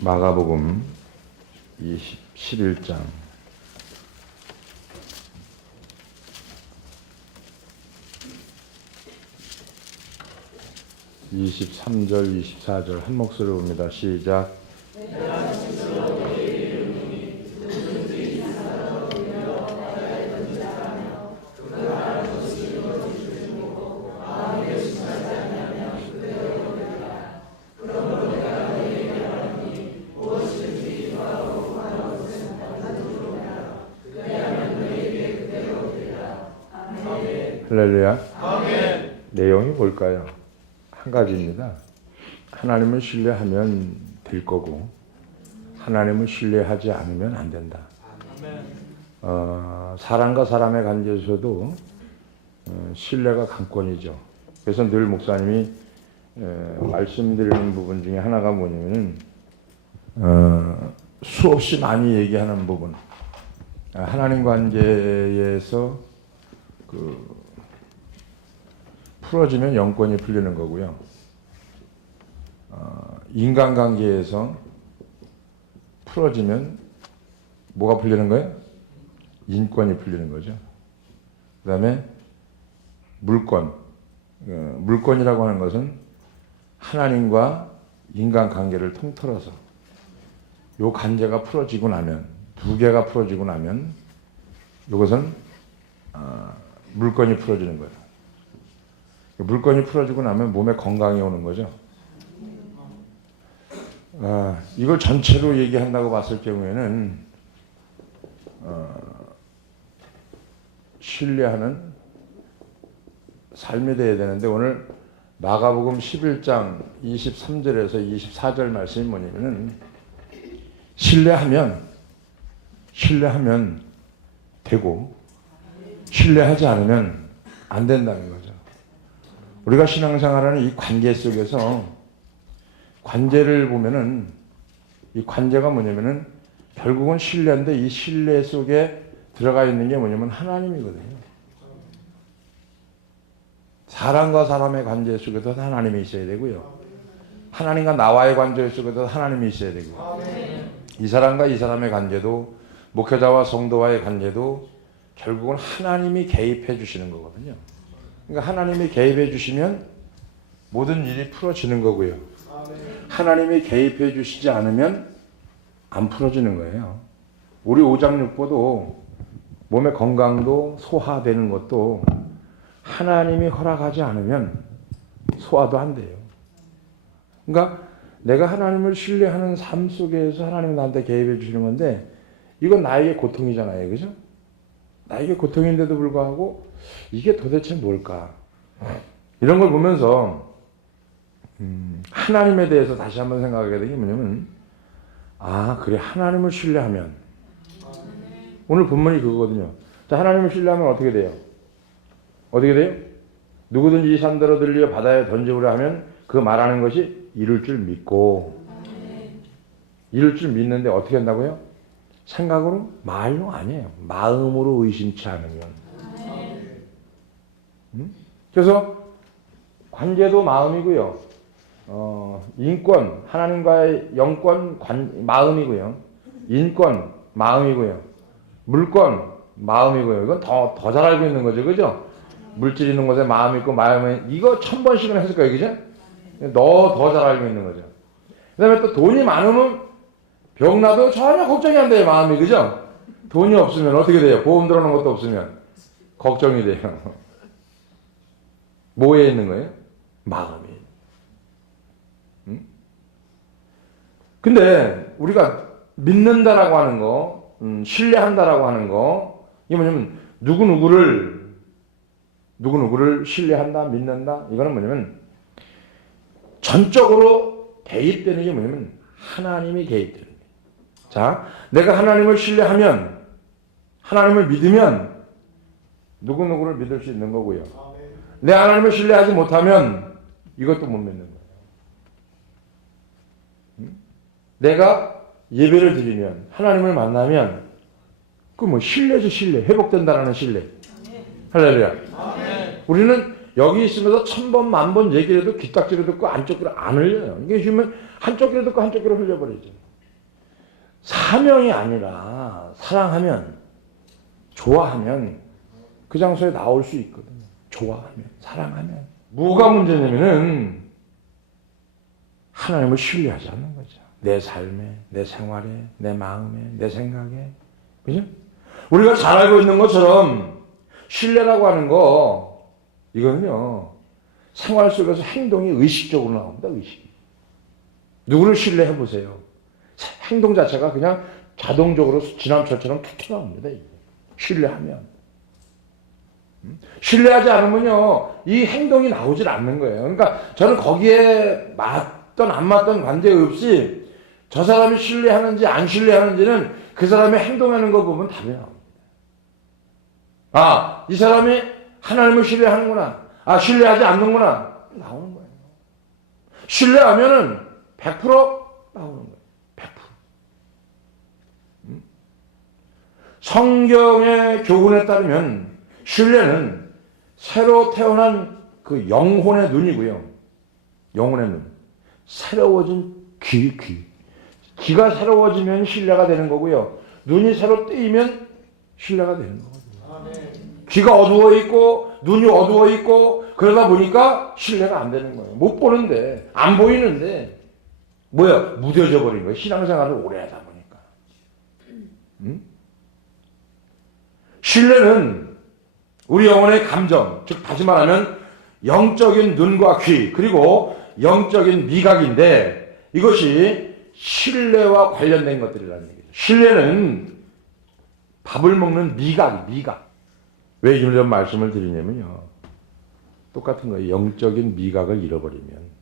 마가복음 11장 23절 24절 한 목소리로 봅니다. 시작. 할렐루야. 아멘. 내용이 뭘까요? 한 가지입니다. 하나님을 신뢰하면 될 거고 하나님을 신뢰하지 않으면 안 된다. 사람과 사람의 관계에서도 신뢰가 관건이죠. 그래서 늘 목사님이 말씀드리는 부분 중에 하나가 뭐냐면은 수없이 많이 얘기하는 부분, 하나님 관계에서 풀어지면 영권이 풀리는 거고요. 인간관계에서 풀어지면 뭐가 풀리는 거예요? 인권이 풀리는 거죠. 그 다음에 물권. 물권이라고 하는 것은 하나님과 인간관계를 통틀어서 요 관계가 풀어지고 나면, 두 개가 풀어지고 나면 이것은 물권이 풀어지는 거예요. 물건이 풀어지고 나면 몸에 건강이 오는 거죠. 이걸 전체로 얘기한다고 봤을 경우에는 신뢰하는 삶이 되어야 되는데, 오늘 마가복음 11장 23절에서 24절 말씀이 뭐냐면은 신뢰하면 되고 신뢰하지 않으면 안 된다는 거죠. 우리가 신앙생활하는 이 관계 속에서 관계를 보면은 이 관계가 뭐냐면은 결국은 신뢰인데, 이 신뢰 속에 들어가 있는 게 뭐냐면 하나님이거든요. 사람과 사람의 관계 속에도 하나님이 있어야 되고요. 하나님과 나와의 관계 속에도 하나님이 있어야 되고요. 이 사람과 이 사람의 관계도, 목회자와 성도와의 관계도 결국은 하나님이 개입해 주시는 거거든요. 그러니까 하나님이 개입해 주시면 모든 일이 풀어지는 거고요. 하나님이 개입해 주시지 않으면 안 풀어지는 거예요. 우리 오장육부도 몸의 건강도 소화되는 것도 하나님이 허락하지 않으면 소화도 안 돼요. 그러니까 내가 하나님을 신뢰하는 삶 속에서 하나님이 나한테 개입해 주시는 건데, 이건 나에게 고통이잖아요. 그죠? 나에게 고통인데도 불구하고 이게 도대체 뭘까? 이런 걸 보면서 하나님에 대해서 다시 한번 생각하게 되는 게 뭐냐면, 그래, 하나님을 신뢰하면, 오늘 본문이 그거거든요. 자, 하나님을 신뢰하면 어떻게 돼요? 어떻게 돼요? 누구든지 이 산대로 들려 바다에 던져보려 하면 그 말하는 것이 이룰 줄 믿고, 이룰 줄 믿는데 어떻게 한다고요? 생각으로? 말로 아니에요. 마음으로 의심치 않으면. 그래서 관계도 마음이고요. 인권, 하나님과의 영권, 마음이고요. 인권, 마음이고요. 물권, 마음이고요. 이건 더 잘 알고 있는 거죠. 그죠? 물질 있는 곳에 마음 있고, 마음에, 이거 1000번씩은 했을 거예요. 그죠? 더 잘 알고 있는 거죠. 그 다음에 또 돈이 많으면 병나도 전혀 걱정이 안 돼요. 마음이. 그죠? 돈이 없으면 어떻게 돼요? 보험 들어오는 것도 없으면 걱정이 돼요. 뭐에 있는 거예요? 마음이. 근데 우리가 믿는다라고 하는 거, 신뢰한다라고 하는 거, 이게 뭐냐면 누구누구를 신뢰한다, 믿는다, 이거는 뭐냐면 전적으로 개입되는 게 뭐냐면 하나님이 개입되는 거예요. 자, 내가 하나님을 신뢰하면, 하나님을 믿으면 누구누구를 믿을 수 있는 거고요. 내 하나님을 신뢰하지 못하면 이것도 못 믿는 거예요. 내가 예배를 드리면, 하나님을 만나면, 그 뭐 신뢰죠, 신뢰. 회복된다라는 신뢰. 할렐루야. 우리는 여기 있으면서 1000번, 10,000번 얘기를 해도 귀딱지로 듣고 안쪽 귀로 안 흘려요. 이게 지금 한쪽 귀로 듣고 한쪽 귀로 흘려버리죠. 사명이 아니라 사랑하면, 좋아하면 그 장소에 나올 수 있거든요. 좋아하면, 사랑하면. 뭐가 문제냐면은 하나님을 신뢰하지 않는 거죠. 내 삶에, 내 생활에, 내 마음에, 내 생각에. 그죠? 우리가 잘 알고 있는 것처럼 신뢰라고 하는 거, 이거는요, 생활 속에서 행동이 의식적으로 나옵니다. 의식. 누구를 신뢰해 보세요. 행동 자체가 그냥 자동적으로 지남철처럼 툭 나옵니다. 신뢰하면. 신뢰하지 않으면요, 이 행동이 나오질 않는 거예요. 그러니까 저는 거기에 맞던 안 맞던 관계없이 저 사람이 신뢰하는지 안 신뢰하는지는 그 사람의 행동하는 거 보면 답이 나옵니다. 아, 이 사람이 하나님을 신뢰하는구나. 아, 신뢰하지 않는구나. 나오는 거예요. 신뢰하면은 100% 나오는 거예요. 100%. 성경의 교훈에 따르면 신뢰는 새로 태어난 그 영혼의 눈이고요. 영혼의 눈. 새로워진 귀. 귀가 새로워지면 신뢰가 되는 거고요. 눈이 새로 뜨이면 신뢰가 되는 거거든요. 귀가 어두워 있고 눈이 어두워 있고 그러다 보니까 신뢰가 안 되는 거예요. 못 보는데, 안 보이는데 뭐야? 무뎌져 버린 거예요. 신앙생활을 오래 하다 보니까. 신뢰는 우리 영혼의 감정, 즉 다시 말하면 영적인 눈과 귀, 그리고 영적인 미각인데 이것이 신뢰와 관련된 것들이라는 얘기죠. 신뢰는 밥을 먹는 미각. 왜 이런 말씀을 드리냐면요. 똑같은 거예요. 영적인 미각을 잃어버리면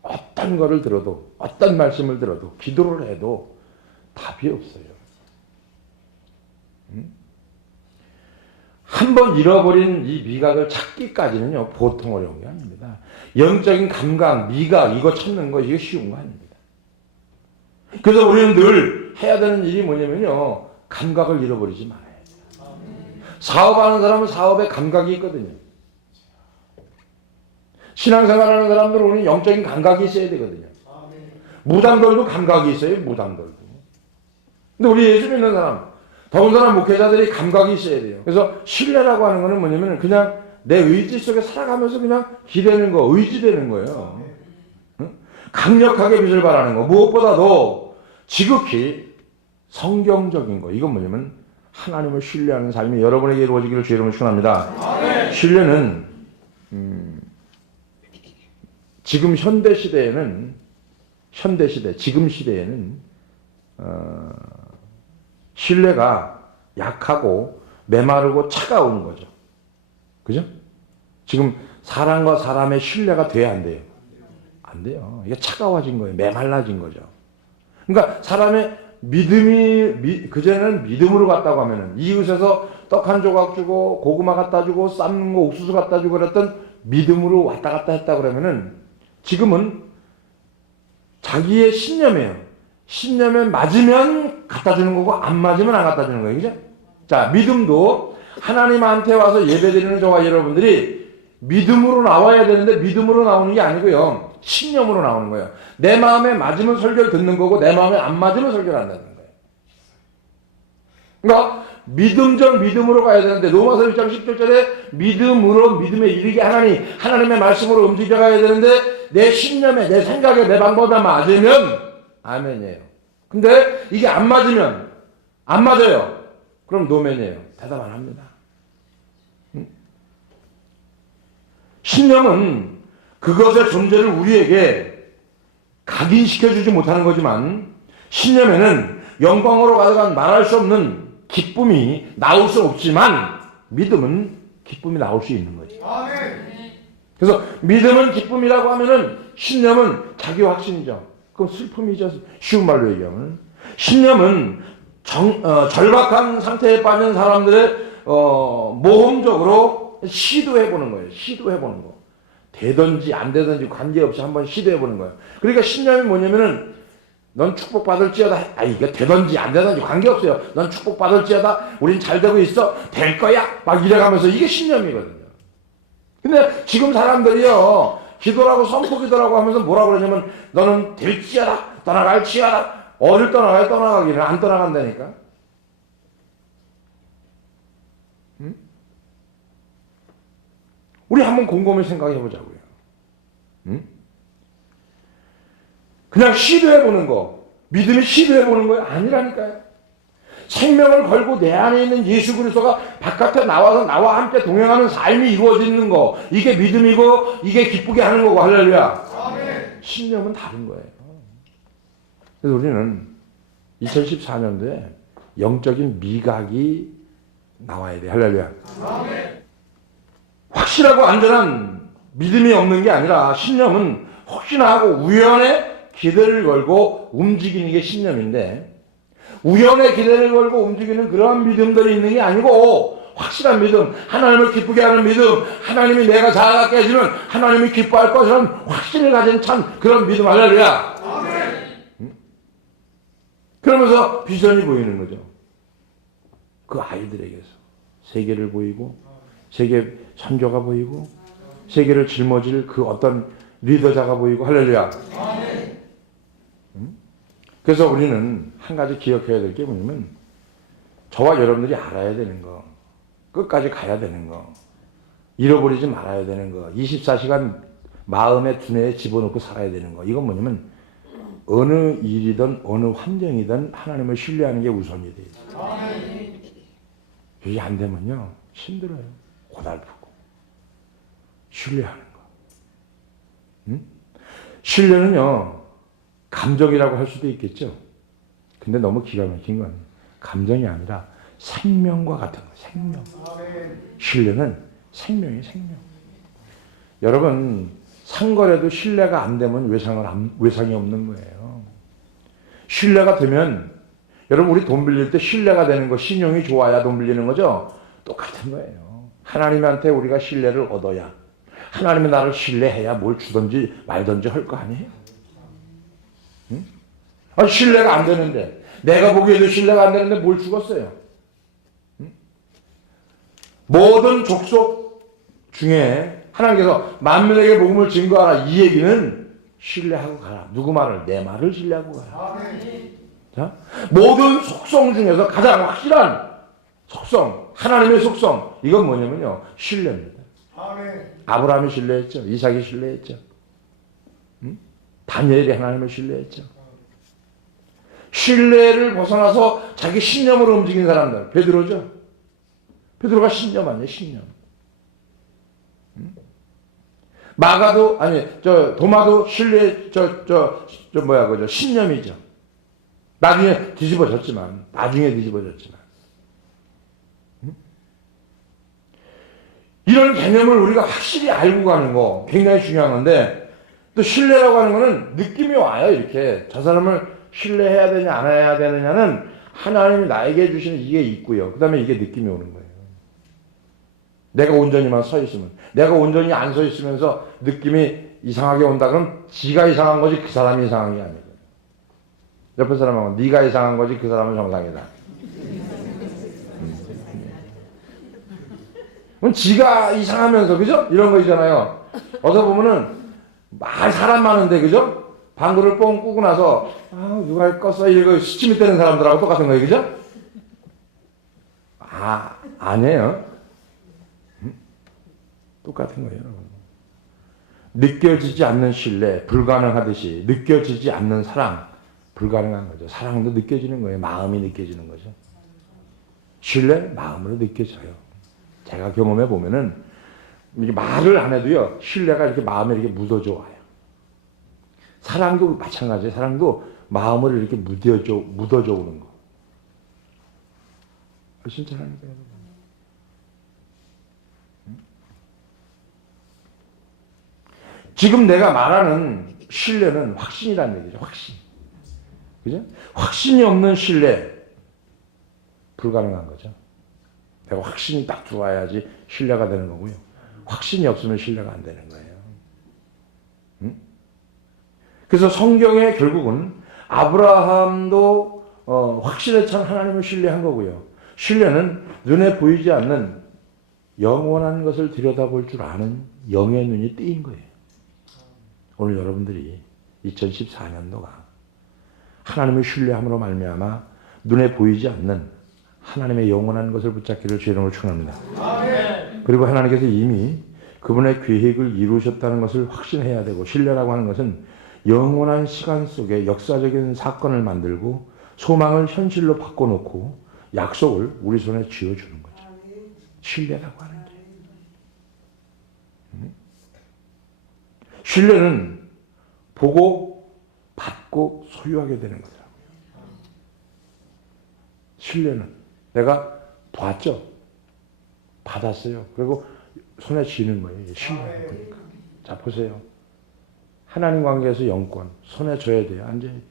어떤 거를 들어도, 어떤 말씀을 들어도, 기도를 해도 답이 없어요. 한번 잃어버린 이 미각을 찾기까지는요, 보통 어려운 게 아닙니다. 영적인 감각, 미각, 이거 찾는 거, 이거 쉬운 거 아닙니다. 그래서 우리는 늘 해야 되는 일이 뭐냐면요, 감각을 잃어버리지 말아야 돼요. 사업하는 사람은 사업에 감각이 있거든요. 신앙생활하는 사람들은 우리는 영적인 감각이 있어야 되거든요. 무당들도 감각이 있어요, 무당들도. 근데 우리 예수 믿는 사람, 더군다나 목회자들이 감각이 있어야 돼요. 그래서 신뢰라고 하는 거는 뭐냐면 그냥 내 의지 속에 살아가면서 그냥 기대는 거, 의지되는 거예요. 강력하게 빛을 발하는 거. 무엇보다도 지극히 성경적인 거. 이건 뭐냐면 하나님을 신뢰하는 삶이 여러분에게 이루어지기를 주의 이름으로 축원합니다. 신뢰는 지금 현대 시대에는 지금 시대에는 신뢰가 약하고 메마르고 차가운 거죠. 그죠? 지금 사람과 사람의 신뢰가 돼야 안 돼요? 안 돼요. 이게 차가워진 거예요. 메말라진 거죠. 그러니까 사람의 믿음이, 그전에는 믿음으로 갔다고 하면은 이웃에서 떡 한 조각 주고 고구마 갖다 주고 삶는 거 옥수수 갖다 주고 그랬던 믿음으로 왔다 갔다 했다 그러면은 지금은 자기의 신념이에요. 신념에 맞으면 갖다 주는 거고 안 맞으면 안 갖다 주는 거예요. 그죠? 자, 믿음도 하나님한테 와서 예배드리는 저와 여러분들이 믿음으로 나와야 되는데 믿음으로 나오는 게 아니고요. 신념으로 나오는 거예요. 내 마음에 맞으면 설교를 듣는 거고 내 마음에 안 맞으면 설교를 안 듣는 거예요. 그러니까 믿음적 믿음으로 가야 되는데 로마서 1장 17절에 믿음으로 믿음에 이르게 하나니 하나님의 말씀으로 움직여 가야 되는데 내 신념에 내 생각에 내 방법에 맞으면 아멘이에요. 근데 이게 안 맞으면 안 맞아요. 그럼 노멘이에요. 대답 안 합니다. 신념은 그것의 존재를 우리에게 각인시켜주지 못하는 거지만 신념에는 영광으로 가져간 말할 수 없는 기쁨이 나올 수 없지만 믿음은 기쁨이 나올 수 있는 거죠. 그래서 믿음은 기쁨이라고 하면은 신념은 자기 확신이죠. 그건 슬픔이죠. 쉬운 말로 얘기하면 신념은 절박한 상태에 빠진 사람들의 모험적으로 시도해보는 거예요. 시도해보는 거. 되든지 안 되든지 관계없이 한번 시도해보는 거예요. 그러니까 신념이 뭐냐면은 넌 축복받을지어다. 이게 되든지 안 되든지 관계없어요. 넌 축복받을지어다. 우린 잘 되고 있어. 될 거야. 막 이래가면서 이게 신념이거든요. 근데 지금 사람들이요. 기도라고 선포 기도라고 하면서 뭐라고 그러냐면 너는 될지어다. 떠나갈지어다. 어딜 떠나가요? 떠나가기는 안 떠나간다니까. 응? 우리 한번 곰곰이 생각해 보자고요. 응? 그냥 시도해 보는 거, 믿음이 시도해 보는 거예요? 아니라니까요. 생명을 걸고 내 안에 있는 예수 그리스도가 바깥에 나와서 나와 함께 동행하는 삶이 이루어지는 거, 이게 믿음이고 이게 기쁘게 하는 거고. 할렐루야. 신념은 다른 거예요. 그래서 우리는 2014년도에 영적인 미각이 나와야 돼. 할렐루야. 확실하고 안전한 믿음이 없는 게 아니라 신념은 혹시나 하고 우연의 기대를 걸고 움직이는 게 신념인데, 우연의 기대를 걸고 움직이는 그런 믿음들이 있는 게 아니고 확실한 믿음, 하나님을 기쁘게 하는 믿음, 하나님이 내가 자아게 해주면 하나님이 기뻐할 것이라는 확신을 가진 참 그런 믿음. 할렐루야. 그러면서 비전이 보이는 거죠. 그 아이들에게서 세계를 보이고 세계 선조가 보이고 세계를 짊어질 그 어떤 리더자가 보이고. 할렐루야. 그래서 우리는 한 가지 기억해야 될 게 뭐냐면, 저와 여러분들이 알아야 되는 거, 끝까지 가야 되는 거, 잃어버리지 말아야 되는 거, 24시간 마음의 두뇌에 집어넣고 살아야 되는 거, 이건 뭐냐면 어느 일이든 어느 환경이든 하나님을 신뢰하는 게 우선이 돼요. 이게 안 되면요 힘들어요. 고달프고. 신뢰하는 거. 응? 신뢰는요 감정이라고 할 수도 있겠죠. 근데 너무 기가 막힌 건 감정이 아니라 생명과 같은 거. 생명. 신뢰는 생명이에요. 생명. 여러분 상거래도 신뢰가 안 되면 외상이 없는 거예요. 신뢰가 되면, 여러분 우리 돈 빌릴 때 신뢰가 되는 거, 신용이 좋아야 돈 빌리는 거죠. 똑같은 거예요. 하나님한테 우리가 신뢰를 얻어야, 하나님이 나를 신뢰해야 뭘 주든지 말든지 할 거 아니에요. 응? 아니, 신뢰가 안 되는데, 내가 보기에도 신뢰가 안 되는데 뭘 죽었어요. 응? 모든 족속 중에 하나님께서 만민에게 복음을 증거하라, 이 얘기는 신뢰하고 가라. 누구 말을? 내 말을 신뢰하고 가라. 자, 모든 속성 중에서 가장 확실한 속성, 하나님의 속성, 이건 뭐냐면요 신뢰입니다. 아브라함이 신뢰했죠. 이삭이 신뢰했죠. 응? 다니엘이 하나님을 신뢰했죠. 신뢰를 벗어나서 자기 신념으로 움직인 사람들, 베드로죠. 베드로가 신념 아니에요. 신념. 응? 마가도, 아니 도마도 신뢰, 신념이죠. 나중에 뒤집어졌지만. 응? 이런 개념을 우리가 확실히 알고 가는 거 굉장히 중요한 건데, 또 신뢰라고 하는 거는 느낌이 와요. 이렇게 저 사람을 신뢰해야 되냐 안 해야 되느냐는 하나님이 나에게 주시는 이게 있고요. 그 다음에 이게 느낌이 오는 거예요. 내가 온전히만 서 있으면, 내가 온전히 안 서 있으면서 느낌이 이상하게 온다 그러면 지가 이상한 거지 그 사람이 이상한 게 아니에요. 옆에 사람하고 네가 이상한 거지 그 사람은 정상이다. 그럼 지가 이상하면서, 그죠? 이런 거 있잖아요. 어서 보면은 사람 많은데, 그죠? 방구를 뻥 꾸고 나서 누가 껐어 이거 시침이 뜨는 사람들하고 똑같은 거예요. 그죠? 아니에요. 똑같은 거예요. 느껴지지 않는 신뢰 불가능하듯이 느껴지지 않는 사랑 불가능한 거죠. 사랑도 느껴지는 거예요. 마음이 느껴지는 거죠. 신뢰 마음으로 느껴져요. 제가 경험해 보면은 이렇게 말을 안 해도요 신뢰가 이렇게 마음에 이렇게 묻어져 와요. 사랑도 마찬가지예요. 사랑도 마음으로 이렇게 묻어져 오는 거. 진짜 하나님께서 지금 내가 말하는 신뢰는 확신이라는 얘기죠. 확신. 그죠? 확신이 없는 신뢰 불가능한 거죠. 내가 확신이 딱 들어와야지 신뢰가 되는 거고요. 확신이 없으면 신뢰가 안 되는 거예요. 응? 그래서 성경에 결국은 아브라함도 확신에 찬 하나님을 신뢰한 거고요. 신뢰는 눈에 보이지 않는 영원한 것을 들여다볼 줄 아는 영의 눈이 뜨인 거예요. 오늘 여러분들이 2014년도가 하나님을 신뢰함으로 말미암아 눈에 보이지 않는 하나님의 영원한 것을 붙잡기를 주의 이름으로 축원합니다. 그리고 하나님께서 이미 그분의 계획을 이루셨다는 것을 확신해야 되고, 신뢰라고 하는 것은 영원한 시간 속에 역사적인 사건을 만들고 소망을 현실로 바꿔놓고 약속을 우리 손에 쥐어주는 거죠. 신뢰라고 하는 게. 신뢰는 보고 받고 소유하게 되는 거더라고요. 신뢰는 내가 봤죠. 받았어요. 그리고 손에 쥐는 거예요. 신뢰하는 거니까. 자, 보세요. 하나님 관계에서 영권 손에 줘야 돼요. 안 줘야 돼요.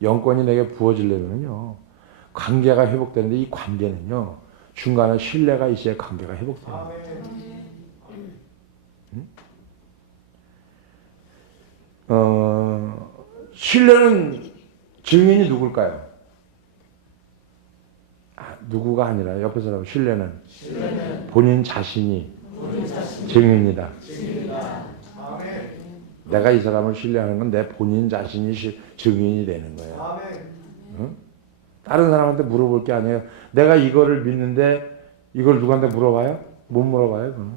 영권이 내게 부어지려면요, 관계가 회복되는데, 이 관계는요, 중간에 신뢰가 있어야 관계가 회복돼요. 신뢰는 증인이 누굴까요? 누구가 아니라 옆에 사람. 신뢰는 본인 자신이 증인이다. 내가 이 사람을 신뢰하는 건 내 본인 자신이 증인이 되는 거예요. 응? 다른 사람한테 물어볼 게 아니에요. 내가 이거를 믿는데 이걸 누구한테 물어봐요? 못 물어봐요. 그건.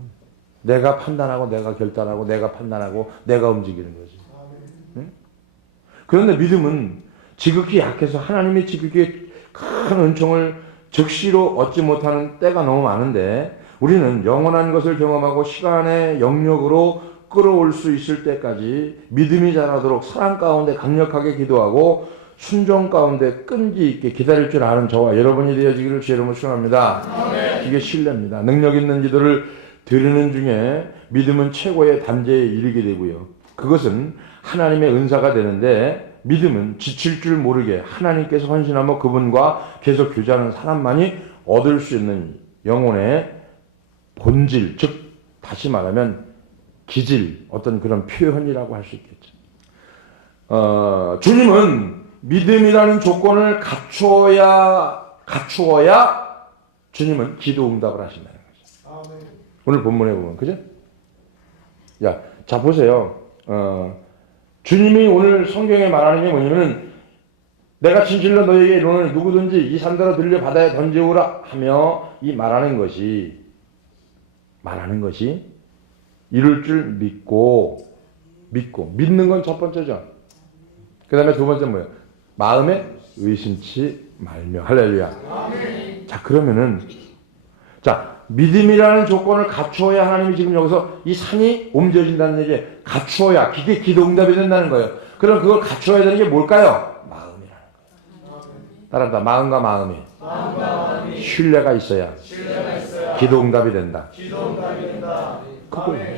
내가 판단하고 내가 결단하고 내가 판단하고 내가 움직이는 거지. 응? 그런데 믿음은 지극히 약해서 하나님이 지극히 큰 은총을 즉시로 얻지 못하는 때가 너무 많은데, 우리는 영원한 것을 경험하고 시간의 영역으로 끌어올 수 있을 때까지 믿음이 자라도록 사랑 가운데 강력하게 기도하고 순종 가운데 끈기 있게 기다릴 줄 아는 저와 여러분이 되어지기를 주의 이름으로 축원합니다. 이게 신뢰입니다. 능력 있는 기도를 드리는 중에 믿음은 최고의 단계에 이르게 되고요. 그것은 하나님의 은사가 되는데, 믿음은 지칠 줄 모르게 하나님께서 헌신하며 그분과 계속 교제하는 사람만이 얻을 수 있는 영혼의 본질, 즉 다시 말하면 기질, 어떤 그런 표현이라고 할 수 있겠죠. 주님은 믿음이라는 조건을 갖추어야 주님은 기도 응답을 하신다는 거죠. 오늘 본문에 보면, 그죠? 자 보세요. 주님이 오늘 성경에 말하는 게 뭐냐면은, 내가 진실로 너에게 이르노니 누구든지 이 산더러 들려 바다에 던지우라 하며, 이 말하는 것이 이룰 줄 믿고 믿는 건 첫 번째죠. 그 다음에 두 번째 뭐예요? 마음에 의심치 말며. 할렐루야. 자, 그러면은, 믿음이라는 조건을 갖추어야 하나님이 지금 여기서 이 산이 옮겨진다는 얘기, 갖추어야, 그게 기도 응답이 된다는 거예요. 그럼 그걸 갖추어야 되는 게 뭘까요? 마음이라는 거예요. 따라합니다. 마음과 마음이 신뢰가 있어야 기도 응답이 된다. 그거예요.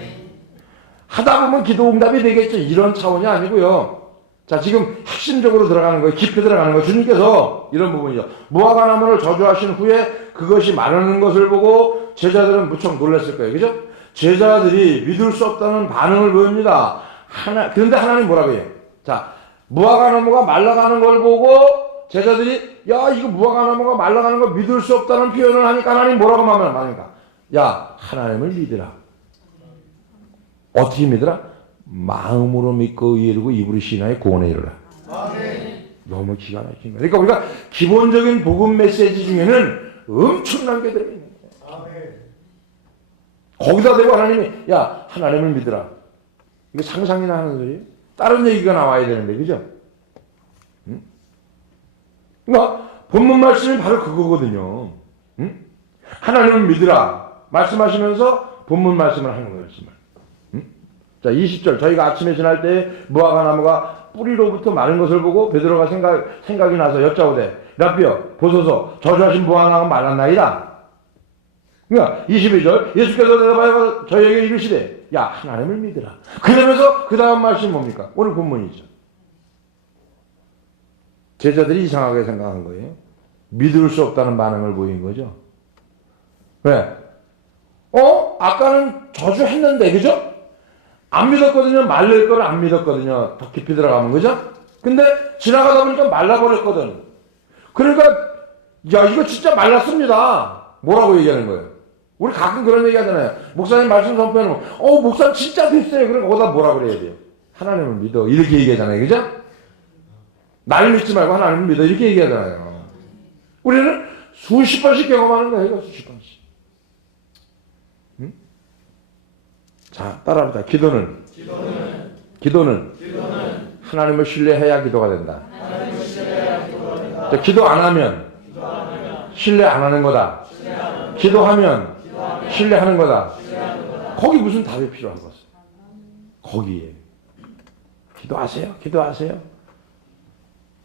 하다 보면 기도 응답이 되겠죠. 이런 차원이 아니고요. 자, 지금 핵심적으로 들어가는 거예요. 깊이 들어가는 거예요. 주님께서 이런 부분이죠. 무화과 나무를 저주하신 후에 그것이 마르는 것을 보고 제자들은 무척 놀랐을 거예요. 그죠? 제자들이 믿을 수 없다는 반응을 보입니다. 그런데 하나님 뭐라고 해요? 자, 무화과 나무가 말라가는 걸 보고 제자들이, 야, 이거 무화과 나무가 말라가는 거 믿을 수 없다는 표현을 하니까 하나님 뭐라고 말합니까? 야, 하나님을 믿으라. 어떻게 믿으라? 마음으로 믿고 이르고 입으로 신하에 구원에 이르라. 너무 기가 막힌 거예요. 그러니까 우리가 기본적인 복음 메시지 중에는 엄청난 게 들어있는 거예요. 거기다 대고 하나님이, 야, 하나님을 믿으라. 이거 상상이나 하는 소리예요? 다른 얘기가 나와야 되는데, 그죠? 응? 그러니까 본문 말씀이 바로 그거거든요. 응? 하나님을 믿으라 말씀하시면서 본문 말씀을 하는 거예요. 자, 20절. 저희가 아침에 지날 때 무화과 나무가 뿌리로부터 마른 것을 보고 베드로가 생각이 나서 여짜오되, 라비여 보소서 저주하신 무화과 나무가 말랐나이다. 그러니까 22절. 예수께서 대답하여 저희에게 이르시되, 야, 하나님을 믿으라. 그러면서 그 다음 말씀이 뭡니까? 오늘 본문이죠. 제자들이 이상하게 생각한 거예요. 믿을 수 없다는 반응을 보인 거죠. 왜? 아까는 저주했는데, 그죠? 안 믿었거든요. 말릴 거를 안 믿었거든요. 더 깊이 들어가면, 그죠? 근데 지나가다 보니까 말라버렸거든. 그러니까, 야, 이거 진짜 말랐습니다. 뭐라고 얘기하는 거예요? 우리 가끔 그런 얘기 하잖아요. 목사님 말씀 선포하면, 목사님 진짜 됐어요. 그럼 거기다 뭐라 그래야 돼요? 하나님을 믿어. 이렇게 얘기하잖아요. 그죠? 나를 믿지 말고 하나님을 믿어. 이렇게 얘기하잖아요. 우리는 수십 번씩 경험하는 거예요. 수십 번씩. 응? 자, 따라합니다. 기도는 하나님을 신뢰해야 기도가 된다. 자, 기도 안 하면 신뢰 안 하는 거다. 기도하면 신뢰하는 거다. 거기 무슨 답이 필요하겠어요? 거기에 기도하세요.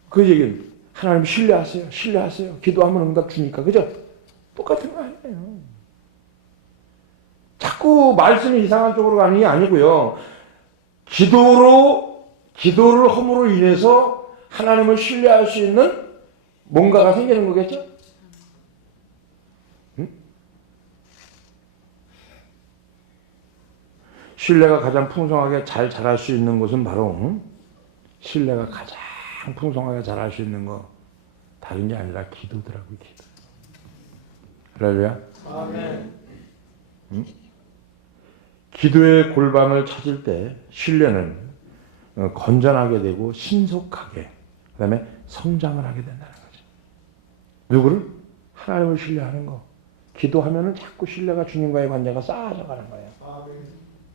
그 얘기는 하나님 신뢰하세요. 기도하면 응답 주니까. 그죠? 똑같은 거 아니에요. 자꾸 말씀이 이상한 쪽으로 가는 게 아니고요. 기도를 함으로 인해서 하나님을 신뢰할 수 있는 뭔가가 생기는 거겠죠? 응? 신뢰가 가장 풍성하게 잘 자랄 수 있는 곳은 바로 신뢰가 가장 풍성하게 자랄 수 있는 거 다른 게 아니라 기도더라고요. 기도. 할렐루야. 아멘. 응? 기도의 골방을 찾을 때 신뢰는 건전하게 되고 신속하게 그 다음에 성장을 하게 된다는 거죠. 누구를? 하나님을 신뢰하는 거. 기도하면은 자꾸 신뢰가 주님과의 관계가 쌓아져 가는 거예요.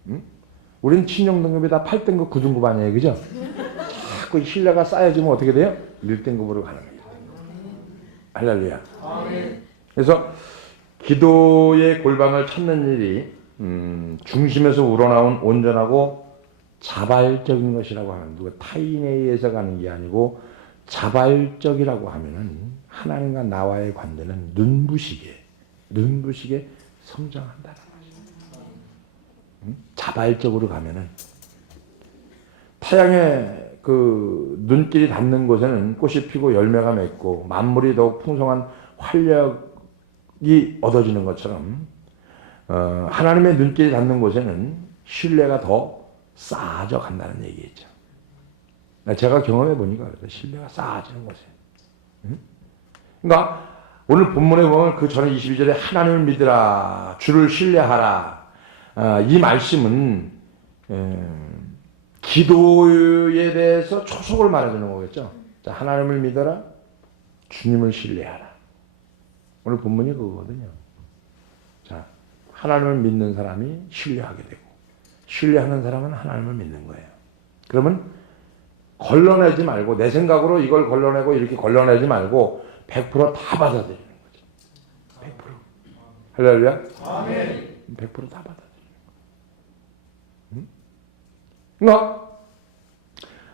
응? 우린 친형 등급이 다 8등급, 9등급 아니에요. 그죠? 자꾸 신뢰가 쌓여지면 어떻게 돼요? 1등급으로 가는 거예요. 할렐루야. 그래서 기도의 골방을 찾는 일이 중심에서 우러나온 온전하고 자발적인 것이라고 하면 누가 타인에 의해서 가는 게 아니고 자발적이라고 하면은 하나님과 나와의 관계는 눈부시게 성장한다는 거죠. 자발적으로 가면은 타양에 그 눈길이 닿는 곳에는 꽃이 피고 열매가 맺고 만물이 더욱 풍성한 활력이 얻어지는 것처럼 하나님의 눈길이 닿는 곳에는 신뢰가 더 쌓아져 간다는 얘기겠죠. 제가 경험해 보니까 신뢰가 쌓아지는 곳에. 그러니까 오늘 본문에 보면 그 전에 22절에 하나님을 믿으라, 주를 신뢰하라. 이 말씀은 기도에 대해서 초석을 말해주는 거겠죠. 자, 하나님을 믿어라, 주님을 신뢰하라. 오늘 본문이 그거거든요. 자, 하나님을 믿는 사람이 신뢰하게 되고 신뢰하는 사람은 하나님을 믿는 거예요. 그러면 걸러내지 말고 내 생각으로 이걸 걸러내고 이렇게 걸러내지 말고 100%다 받아들이는 거죠. 100%. 할렐루야. 아멘. 100%다 받아들이는 거예요. 그러니까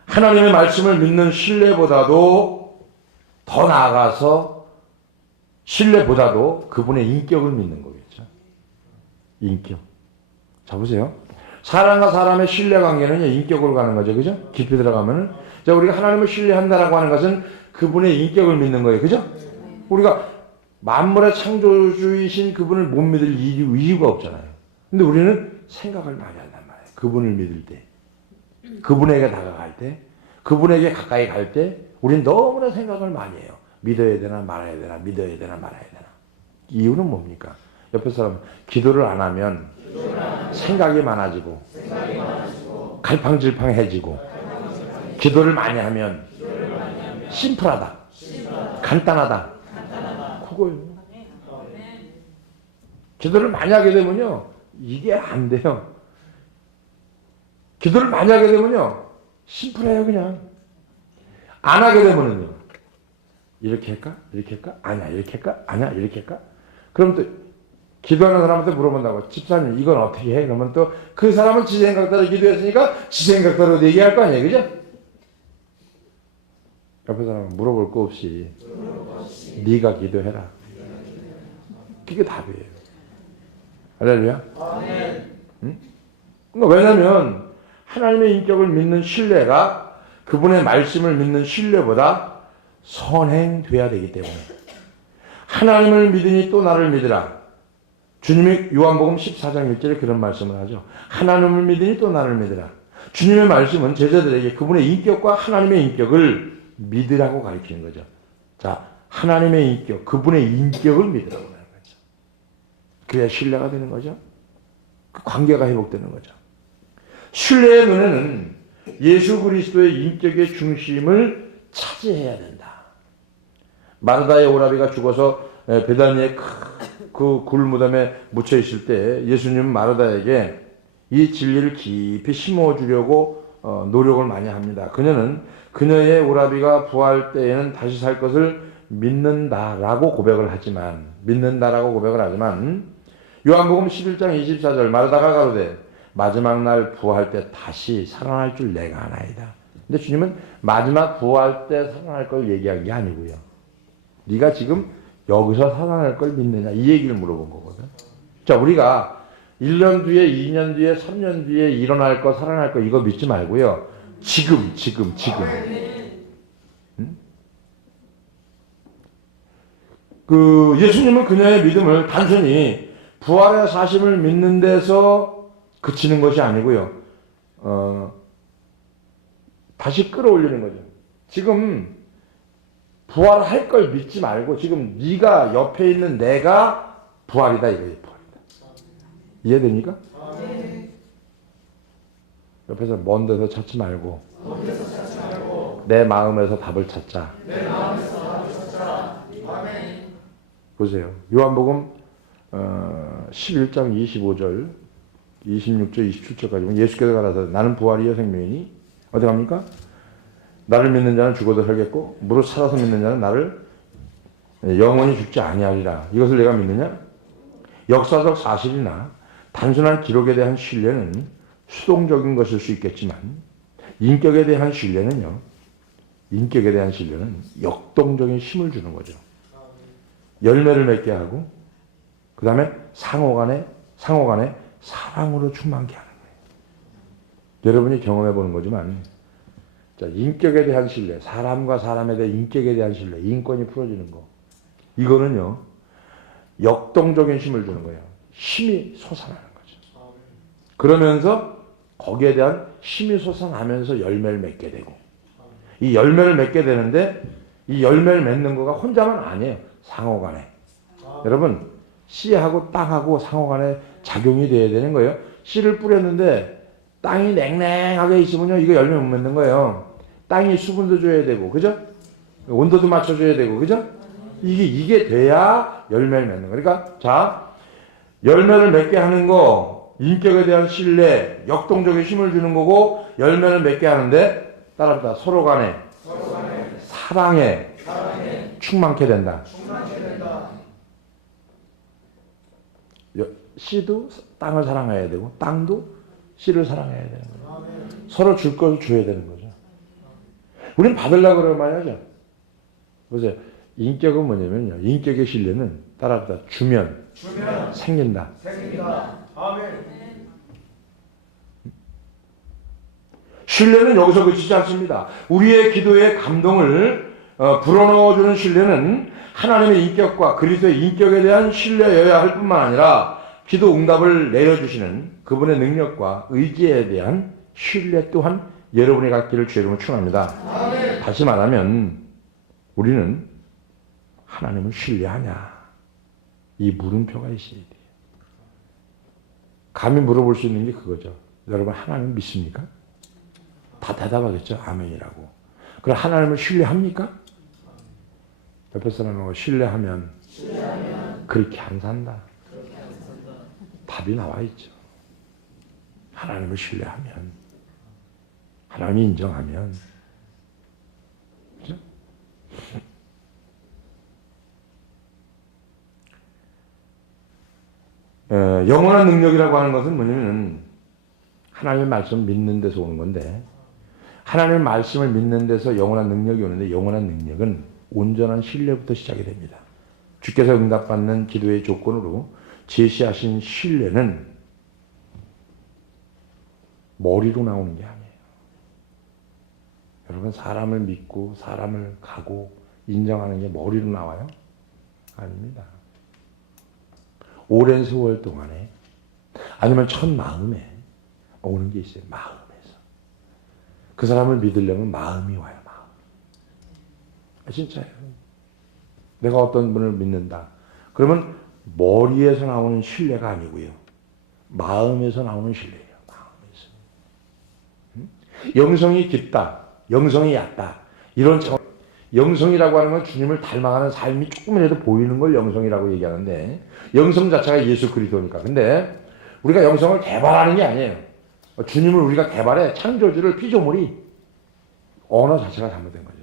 하나님의 말씀을 믿는 신뢰보다도 더 나아가서 신뢰보다도 그분의 인격을 믿는 거겠죠. 인격. 자, 보세요. 사람과 사람의 신뢰관계는 인격으로 가는 거죠. 그죠? 깊이 들어가면은. 자, 우리가 하나님을 신뢰한다라고 하는 것은 그분의 인격을 믿는 거예요. 그죠? 우리가 만물의 창조주이신 그분을 못 믿을 이유가 없잖아요. 근데 우리는 생각을 많이 한단 말이에요. 그분을 믿을 때. 그분에게 다가갈 때. 그분에게 가까이 갈 때. 우리는 너무나 생각을 많이 해요. 믿어야 되나 말아야 되나, 믿어야 되나 말아야 되나. 이유는 뭡니까? 옆에 사람 기도를 안 하면 생각이 많아지고 갈팡질팡해지고 기도를 많이 하면 심플하다, 간단하다. 그거예요. 기도를 많이 하게 되면요 이게 안 돼요. 기도를 많이 하게 되면요 심플해요. 그냥 안 하게 되면은요 이렇게 할까? 이렇게 할까? 아니야 이렇게 할까? 아니야 이렇게 할까? 그럼 또 기도하는 사람한테 물어본다고. 집사님 이건 어떻게 해? 그러면 또 그 사람은 지 생각대로 기도했으니까 지 생각대로 얘기할 거 아니에요. 그죠? 옆에 사람은 물어볼 거 없이 네가 기도해라. 그게 답이에요. 할렐루야. 응? 그러니까 왜냐하면 하나님의 인격을 믿는 신뢰가 그분의 말씀을 믿는 신뢰보다 선행돼야 되기 때문에 하나님을 믿으니 또 나를 믿으라. 주님이 요한복음 14장 1절에 그런 말씀을 하죠. 하나님을 믿으니 또 나를 믿으라. 주님의 말씀은 제자들에게 그분의 인격과 하나님의 인격을 믿으라고 가르치는 거죠. 자, 하나님의 인격, 그분의 인격을 믿으라고 하는 거죠. 그래야 신뢰가 되는 거죠. 그 관계가 회복되는 거죠. 신뢰의 눈에는 예수 그리스도의 인격의 중심을 차지해야 된다. 마르다의 오라비가 죽어서 베다니의 그 굴무덤에 묻혀 있을 때 예수님은 마르다에게 이 진리를 깊이 심어주려고 노력을 많이 합니다. 그녀는 그녀의 오라비가 부활 때에는 다시 살 것을 믿는다라고 고백을 하지만 요한복음 11장 24절 마르다가 가로되 마지막 날 부활 때 다시 살아날 줄 내가 아나이다. 근데 주님은 마지막 부활 때 살아날 걸 얘기한 게 아니고요. 네가 지금 여기서 살아날 걸 믿느냐 이 얘기를 물어본 거거든. 자, 우리가 1년 뒤에 2년 뒤에 3년 뒤에 일어날 거 살아날 거 이거 믿지 말고요. 지금. 응? 예수님은 그녀의 믿음을 단순히 부활의 사실을 믿는 데서 그치는 것이 아니고요. 다시 끌어올리는 거죠. 지금 부활할 걸 믿지 말고 지금 네가 옆에 있는 내가 부활이다 이거예요. 부활이다. 이해됩니까? 옆에서 먼 데서 찾지 말고 내 마음에서 답을 찾자. 보세요. 요한복음 11장 25절 26절 27절까지 보면 예수께서 가라사대 나는 부활이요 생명이니 어디 갑니까? 나를 믿는 자는 죽어도 살겠고 무릇 살아서 믿는 자는 나를 영원히 죽지 아니하리라. 이것을 내가 믿느냐? 역사적 사실이나 단순한 기록에 대한 신뢰는 수동적인 것일 수 있겠지만 인격에 대한 신뢰는 역동적인 힘을 주는 거죠. 열매를 맺게 하고 그 다음에 상호간에 사랑으로 충만케 하는 거예요. 여러분이 경험해 보는 거지만 자, 인격에 대한 신뢰, 사람과 사람에 대한 인격에 대한 신뢰, 인권이 풀어지는 거 이거는요 역동적인 힘을 주는 거예요. 힘이 솟아나는 거죠. 그러면서 거기에 대한 힘이 솟아나면서 열매를 맺게 되고 이 열매를 맺게 되는데 이 열매를 맺는 거가 혼자만 아니에요. 상호간에 여러분 씨하고 땅하고 상호간에 작용이 돼야 되는 거예요. 씨를 뿌렸는데 땅이 냉랭하게 있으면요 이거 열매 못 맺는 거예요. 땅이 수분도 줘야 되고 그죠? 온도도 맞춰줘야 되고 그죠? 이게 돼야 열매를 맺는 거. 그러니까 자 열매를 맺게 하는 거 인격에 대한 신뢰, 역동적인 힘을 주는 거고 열매를 맺게 하는데 따라합니다. 서로 간에 사랑에 충만케 된다. 씨도 땅을 사랑해야 되고 땅도 씨를 사랑해야 되는 거예요. 서로 줄 것을 줘야 되는 거죠. 우리는 받으려고 그러면 말이죠. 보세요. 인격은 뭐냐면요. 인격의 신뢰는 따라합니다. 주면 생긴다. 아멘. 신뢰는 여기서 그치지 않습니다. 우리의 기도에 감동을 불어넣어주는 신뢰는 하나님의 인격과 그리스도의 인격에 대한 신뢰여야 할 뿐만 아니라 기도 응답을 내려주시는 그분의 능력과 의지에 대한 신뢰 또한 여러분이 갖기를 주의 이름으로 축원합니다. 다시 말하면 우리는 하나님을 신뢰하냐 이 물음표가 있어야 돼요. 감히 물어볼 수 있는 게 그거죠. 여러분 하나님 믿습니까? 다 대답하겠죠. 아멘이라고. 그럼 하나님을 신뢰합니까? 옆에 사람하고 신뢰하면 그렇게 안 산다. 답이 나와 있죠. 하나님을 신뢰하면 하나님이 인정하면 그죠? 영원한 능력이라고 하는 것은 뭐냐면 하나님의 말씀을 믿는 데서 오는 건데 하나님의 말씀을 믿는 데서 영원한 능력이 오는데 영원한 능력은 온전한 신뢰부터 시작이 됩니다. 주께서 응답받는 기도의 조건으로 제시하신 신뢰는 머리로 나오는 게 아니에요. 여러분 사람을 믿고 사람을 가고 인정하는 게 머리로 나와요? 아닙니다. 오랜 세월 동안에 아니면 첫 마음에 오는 게 있어요. 마음에서. 그 사람을 믿으려면 마음이 와요. 마음. 진짜예요. 내가 어떤 분을 믿는다. 그러면 머리에서 나오는 신뢰가 아니고요. 마음에서 나오는 신뢰예요. 마음에서. 영성이 깊다. 영성이 얕다. 이런 차원, 영성이라고 하는 건 주님을 닮아가는 삶이 조금이라도 보이는 걸 영성이라고 얘기하는데, 영성 자체가 예수 그리스도니까. 근데 우리가 영성을 개발하는 게 아니에요. 주님을 우리가 개발해. 창조주를 피조물이 언어 자체가 잘못된 거죠.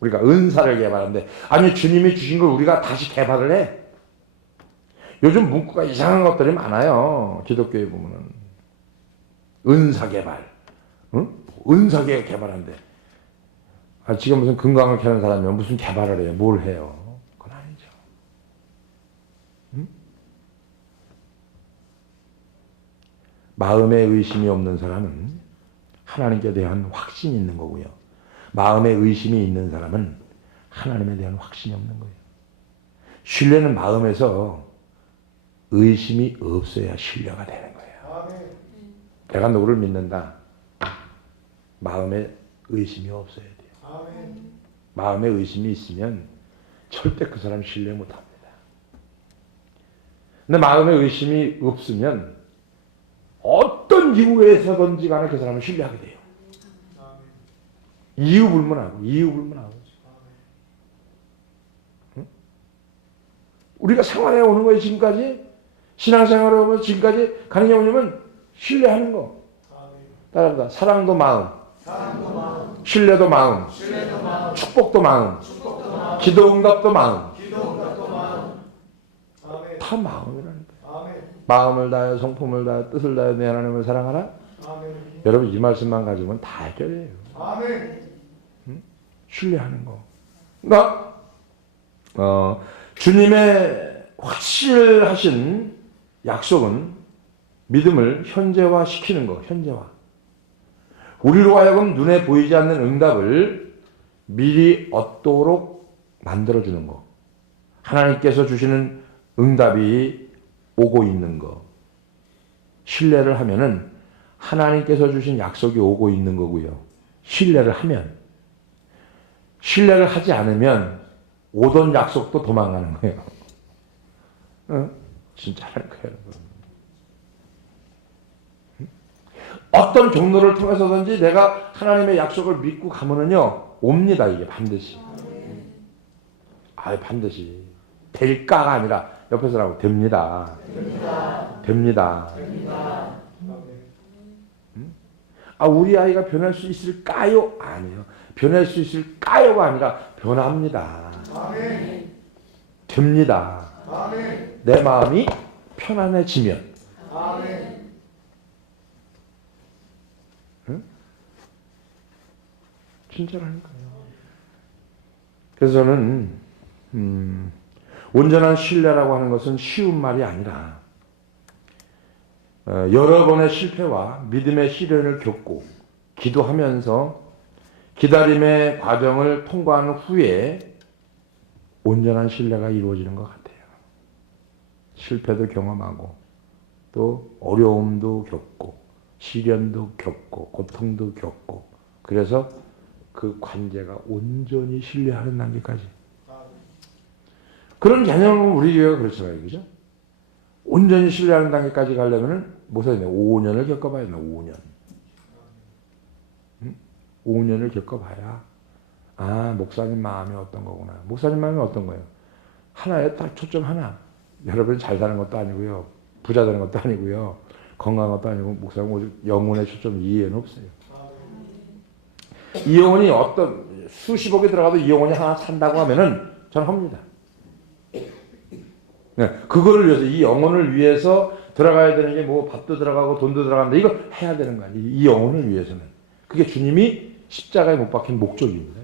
우리가 은사를 개발하는데, 아니 주님이 주신 걸 우리가 다시 개발을 해. 요즘 문구가 이상한 것들이 많아요. 기독교에 보면은 은사 개발, 응? 은사 개발한대. 아, 지금 무슨 금강을 캐는 사람이면 무슨 개발을 해요? 뭘 해요? 그건 아니죠. 응? 마음에 의심이 없는 사람은 하나님께 대한 확신이 있는 거고요. 마음에 의심이 있는 사람은 하나님에 대한 확신이 없는 거예요. 신뢰는 마음에서 의심이 없어야 신뢰가 되는 거예요. 내가 누구를 믿는다. 마음에 의심이 없어야 돼요. 마음에 의심이 있으면 절대 그 사람 신뢰 못합니다. 근데 마음에 의심이 없으면 어떤 이유에서든지 간에 그 사람을 신뢰하게 돼요. 이유불문하고. 응? 우리가 생활해 오는 거예요, 지금까지. 신앙생활에 오면 지금까지 가는 게 뭐냐면 신뢰하는 거. 따라합니다. 사랑도 마음, 신뢰도 마음, 축복도 마음, 기도응답도 마음. 다 마음이라는 거예요. 마음을 다하여 성품을 다하여 뜻을 다하여 내 하나님을 사랑하라. 여러분 이 말씀만 가지면 다 해결해요. 응? 신뢰하는 거. 그러니까 주님의 확실하신 약속은 믿음을 현재화시키는 거. 현재화. 우리로 하여금 눈에 보이지 않는 응답을 미리 얻도록 만들어주는 거. 하나님께서 주시는 응답이 오고 있는 거. 신뢰를 하면은 하나님께서 주신 약속이 오고 있는 거고요. 신뢰를 하면. 신뢰를 하지 않으면 오던 약속도 도망가는 거예요. 응? 진짜 하는 거예요, 여러분. 어떤 경로를 통해서든지 내가 하나님의 약속을 믿고 가면은요, 옵니다, 이게 반드시. 반드시. 될까가 아니라 옆에서 라고 됩니다. 됩니다. 우리 아이가 변할 수 있을까요? 아니에요. 변할 수 있을까요가 아니라 변합니다. 됩니다. 내 마음이 편안해지면. 응? 진짜라니까요. 그래서 저는 온전한 신뢰라고 하는 것은 쉬운 말이 아니라 여러 번의 실패와 믿음의 시련을 겪고 기도하면서 기다림의 과정을 통과한 후에 온전한 신뢰가 이루어지는 것 같아요. 실패도 경험하고 또 어려움도 겪고 시련도 겪고 고통도 겪고 그래서 그 관계가 온전히 신뢰하는 단계까지. 그런 개념은 우리 교회가 그렇잖아요. 그죠? 온전히 신뢰하는 단계까지 가려면 무슨 5년을 겪어봐야 된다. 5년. 5년을 겪어봐야 목사님 마음이 어떤 거구나. 목사님 마음이 어떤 거예요? 하나에 딱 초점 하나. 여러분이 잘 사는 것도 아니고요. 부자 되는 것도 아니고요. 건강한 것도 아니고 목사님 오직 영혼의 초점 이해는 없어요. 이 영혼이 어떤 수십억이 들어가도 이 영혼이 하나 산다고 하면은 저는 합니다. 네, 그거를 위해서 이 영혼을 위해서 들어가야 되는 게 뭐 밥도 들어가고 돈도 들어가는데 이거 해야 되는 거 아니에요. 이 영혼을 위해서는. 그게 주님이 십자가에 못 박힌 목적입니다.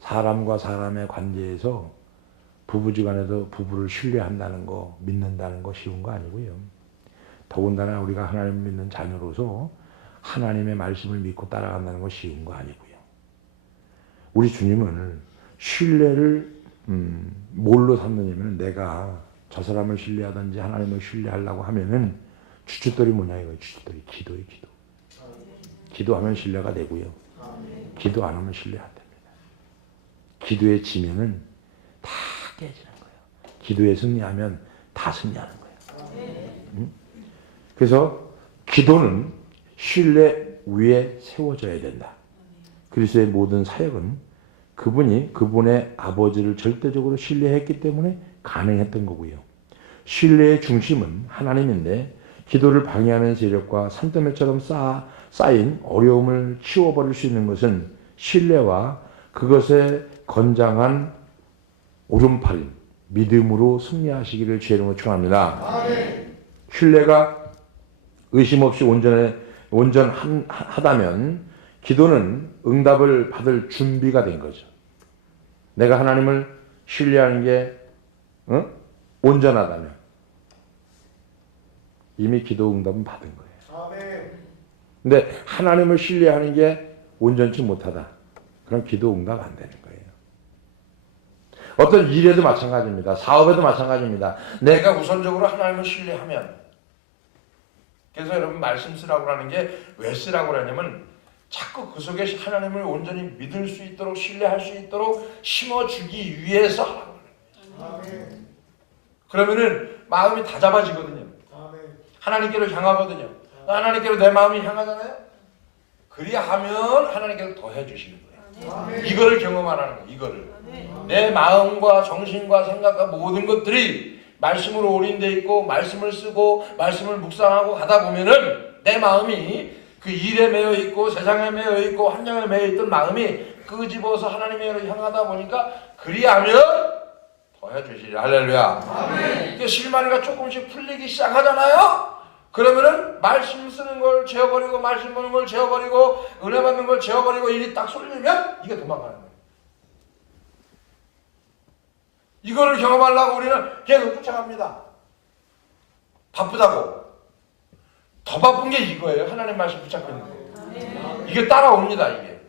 사람과 사람의 관계에서 부부지간에도 부부를 신뢰한다는 거, 믿는다는 거 쉬운 거 아니고요. 더군다나 우리가 하나님 믿는 자녀로서 하나님의 말씀을 믿고 따라간다는 거 쉬운 거 아니고요. 우리 주님은 신뢰를 뭘로 삼느냐면 내가 저 사람을 신뢰하든지 하나님을 신뢰하려고 하면은 주춧돌이 뭐냐 이거예요. 주춧돌이 기도예요. 기도. 기도하면 신뢰가 되고요. 기도 안 하면 신뢰 안 됩니다. 기도에 지면은 다 깨지는 거예요. 기도에 승리하면 다 승리하는 거예요. 그래서 기도는 신뢰 위에 세워져야 된다. 그리스도의 모든 사역은 그분이 그분의 아버지를 절대적으로 신뢰했기 때문에 가능했던 거고요. 신뢰의 중심은 하나님인데 기도를 방해하는 세력과 산더미처럼 쌓인 어려움을 치워버릴 수 있는 것은 신뢰와 그것에 건장한 오른팔 믿음으로 승리하시기를 주의 이름으로 축원합니다. 신뢰가 의심 없이 온전하다면 기도는 응답을 받을 준비가 된 거죠. 내가 하나님을 신뢰하는 게 온전하다면 이미 기도 응답은 받은 거예요. 근데 하나님을 신뢰하는 게 온전치 못하다. 그럼 기도 응답 안 되는 거예요. 어떤 일에도 마찬가지입니다. 사업에도 마찬가지입니다. 내가 우선적으로 하나님을 신뢰하면, 그래서 여러분 말씀 쓰라고 하는 게 왜 쓰라고 하냐면 자꾸 그 속에 하나님을 온전히 믿을 수 있도록 신뢰할 수 있도록 심어주기 위해서 하라고 해요. 그러면은 마음이 다 잡아지거든요. 하나님께로 향하거든요. 하나님께로 내 마음이 향하잖아요. 그리하면 하나님께서 더 해주시는 거예요. 이거를 경험하라는 거예요. 이거를. 내 마음과 정신과 생각과 모든 것들이 말씀으로 올인되어 있고 말씀을 쓰고 말씀을 묵상하고 가다 보면은 내 마음이 그 일에 매여 있고 세상에 매여 있고 환경에 매여 있던 마음이 끄집어서 하나님께로 향하다 보니까 그리하면 더 해주시리. 할렐루야. 그 실마리가 조금씩 풀리기 시작하잖아요. 그러면은 말씀 쓰는 걸 지워버리고 말씀 보는 걸 지워버리고 은혜 받는 걸 지워버리고 일이 딱 쏠리면 이게 도망가는 거예요. 이거를 경험하려고 우리는 계속 쫓아갑니다. 바쁘다고. 더 바쁜 게 이거예요. 하나님 말씀 붙잡고 있는 거. 이게 따라옵니다. 이게.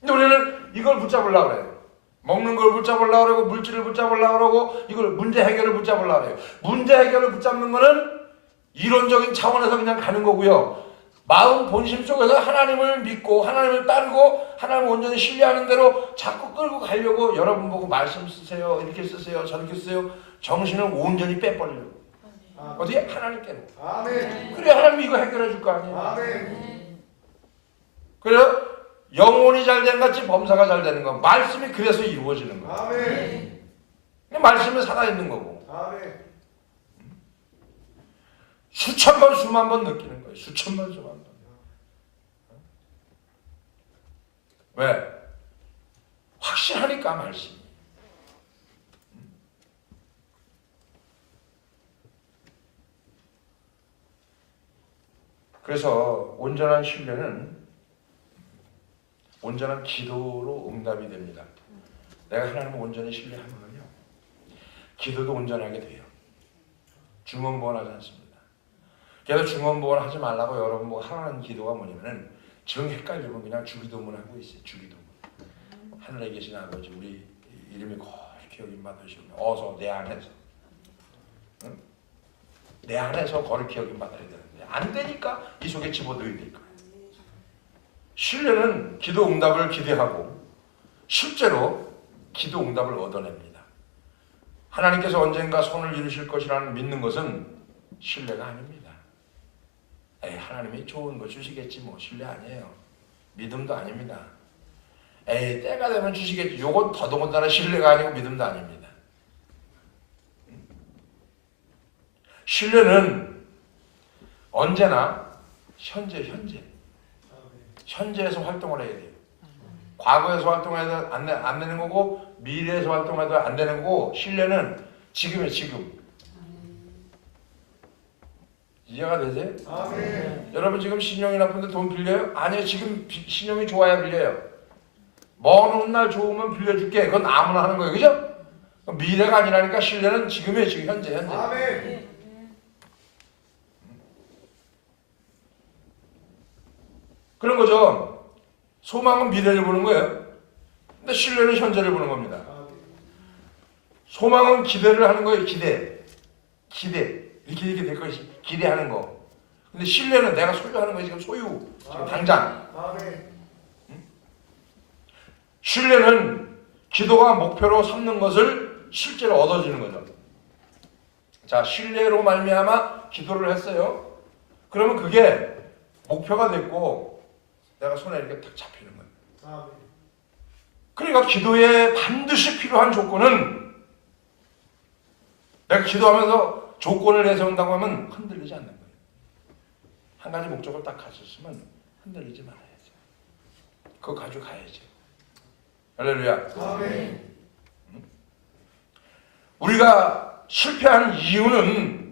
근데 우리는 이걸 붙잡으려고 그래요. 먹는 걸 붙잡으려고 그러고 물질을 붙잡으려고 그러고 이걸 문제 해결을 붙잡으려고 그래요. 문제 해결을 붙잡는 거는 이론적인 차원에서 그냥 가는 거고요. 마음 본심 속에서 하나님을 믿고 하나님을 따르고 하나님을 온전히 신뢰하는 대로 자꾸 끌고 가려고 여러분 보고 말씀 쓰세요. 이렇게 쓰세요. 저렇게 쓰세요. 정신을 온전히 빼버리려고. 어디에? 하나님께로. 그래 하나님이 이거 해결해 줄 거 아니에요. 그래요? 영혼이 잘 되는 같이 범사가 잘 되는 거. 말씀이 그래서 이루어지는 거예요. 말씀이 살아있는 거고. 수천 번 수만 번 느끼는 거예요. 수천 번 수만 번. 왜? 확실하니까 말씀이. 그래서 온전한 신뢰는 온전한 기도로 응답이 됩니다. 내가 하나님을 온전히 신뢰하면요, 기도도 온전하게 돼요. 중언부언하지 않습니다. 그래서 중언부언 하지 말라고 여러분 뭐 하라는 기도가 뭐냐면은 정 헷갈리면 그냥 주기도문 하고 있어요. 주기도문. 하늘에 계신 아버지, 우리 이름이 거룩히 여김 받으시오며 어서 내 안에서, 응? 내 안에서 거룩히 여김 받아야 되는데 안 되니까 이 속에 집어넣어야 될 거예요. 신뢰는 기도 응답을 기대하고 실제로 기도 응답을 얻어냅니다. 하나님께서 언젠가 손을 이루실 것이라는 믿는 것은 신뢰가 아닙니다. 하나님이 좋은 거 주시겠지 뭐 신뢰 아니에요. 믿음도 아닙니다. 때가 되면 주시겠지. 요건 더더군다나 신뢰가 아니고 믿음도 아닙니다. 신뢰는 언제나 현재에서 활동을 해야 돼요. 과거에서 활동해도 안 되는 거고 미래에서 활동해도 안 되는 거고 신뢰는 지금이에요. 지금. 이해가 되세요? 여러분 지금 신용이 나쁜데 돈 빌려요? 아니요. 지금 신용이 좋아야 빌려요. 먼 훗날 좋으면 빌려줄게. 그건 아무나 하는 거예요. 그죠? 미래가 아니라니까 신뢰는 지금이에요. 지금 현재. 아멘. 그런 거죠. 소망은 미래를 보는 거예요. 근데 신뢰는 현재를 보는 겁니다. 소망은 기대를 하는 거예요. 기대. 이렇게 될 것이 기대하는 거. 근데 신뢰는 내가 소유하는 거예요. 지금 소유. 지금 당장. 신뢰는 기도가 목표로 삼는 것을 실제로 얻어지는 거죠. 자, 신뢰로 말미암아 기도를 했어요. 그러면 그게 목표가 됐고 내가 손에 이렇게 딱 잡히는 거예요. 그러니까 기도에 반드시 필요한 조건은 내가 기도하면서 조건을 내세운다고 하면 흔들리지 않는 거예요. 한 가지 목적을 딱 가졌으면 흔들리지 말아야죠. 그거 가지고 가야죠. 할렐루야. 아멘. 우리가 실패하는 이유는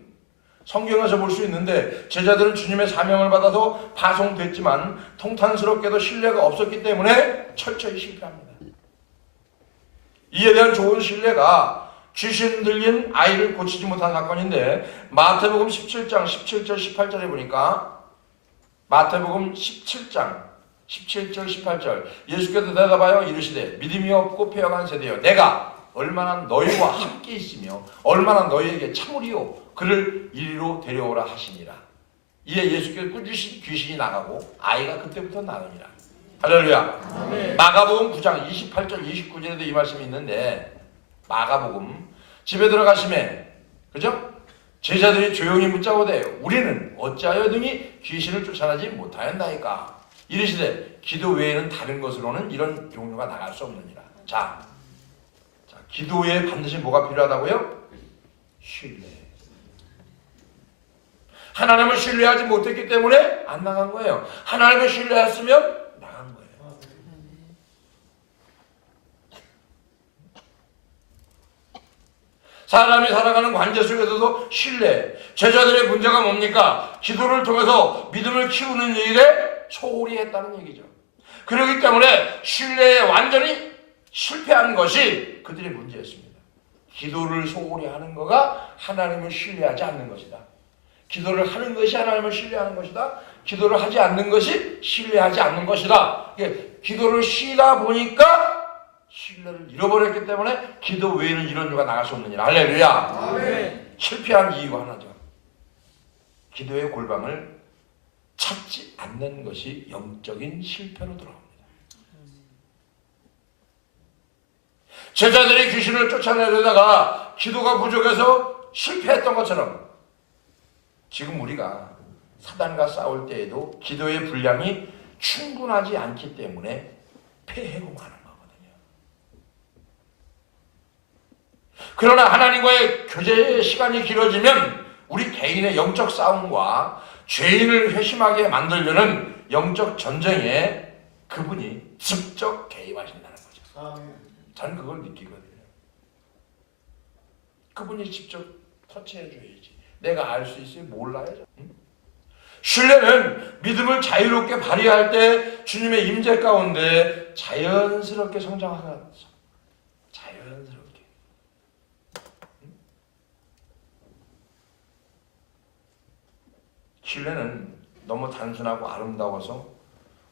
성경에서 볼 수 있는데 제자들은 주님의 사명을 받아서 파송됐지만 통탄스럽게도 신뢰가 없었기 때문에 철저히 실패합니다. 이에 대한 좋은 신뢰가 귀신 들린 아이를 고치지 못한 사건인데 마태복음 17장 17절 18절에 보니까 마태복음 17장 17절 18절 예수께서 대답하여 이르시되 믿음이 없고 패역한 세대여 내가 얼마나 너희와 함께 있으며 얼마나 너희에게 참으리요 그를 이리로 데려오라 하시니라. 이에 예수께서 꾸짖으신 귀신이 나가고 아이가 그때부터 나으니라. 할렐루야. 아멘. 마가복음 9장 28절 29절에도 이 말씀이 있는데 마가복음 집에 들어가시매 그죠? 제자들이 조용히 묻자오되 우리는 어찌하여 등이 귀신을 쫓아내지 못하였나이까. 이르시되 기도 외에는 다른 것으로는 이런 종류가 나갈 수 없느니라. 자, 기도에 반드시 뭐가 필요하다고요? 신뢰. 하나님을 신뢰하지 못했기 때문에 안 나간 거예요. 하나님을 신뢰했으면 나간 거예요. 사람이 살아가는 관계 속에서도 신뢰. 제자들의 문제가 뭡니까? 기도를 통해서 믿음을 키우는 일에 소홀히 했다는 얘기죠. 그렇기 때문에 신뢰에 완전히 실패한 것이 그들의 문제였습니다. 기도를 소홀히 하는 거가 하나님을 신뢰하지 않는 것이다. 기도를 하는 것이 하나님을 신뢰하는 것이다. 기도를 하지 않는 것이 신뢰하지 않는 것이다. 기도를 쉬다 보니까 신뢰를 잃어버렸기 때문에 기도 외에는 이런 유가 나갈 수 없느니라. 할렐루야. 아멘. 실패한 이유가 하나죠. 기도의 골방을 찾지 않는 것이 영적인 실패로 돌아옵니다. 제자들이 귀신을 쫓아내려다가 기도가 부족해서 실패했던 것처럼 지금 우리가 사단과 싸울 때에도 기도의 분량이 충분하지 않기 때문에 패해고 마는 거거든요. 그러나 하나님과의 교제의 시간이 길어지면 우리 개인의 영적 싸움과 죄인을 회심하게 만들려는 영적 전쟁에 그분이 직접 개입하신다는 거죠. 아멘. 저는 그걸 느끼거든요. 그분이 직접 터치해 줘야지. 내가 알 수 있어요? 몰라요? 응? 신뢰는 믿음을 자유롭게 발휘할 때 주님의 임재 가운데 자연스럽게 성장하는 자연스럽게. 응? 신뢰는 너무 단순하고 아름다워서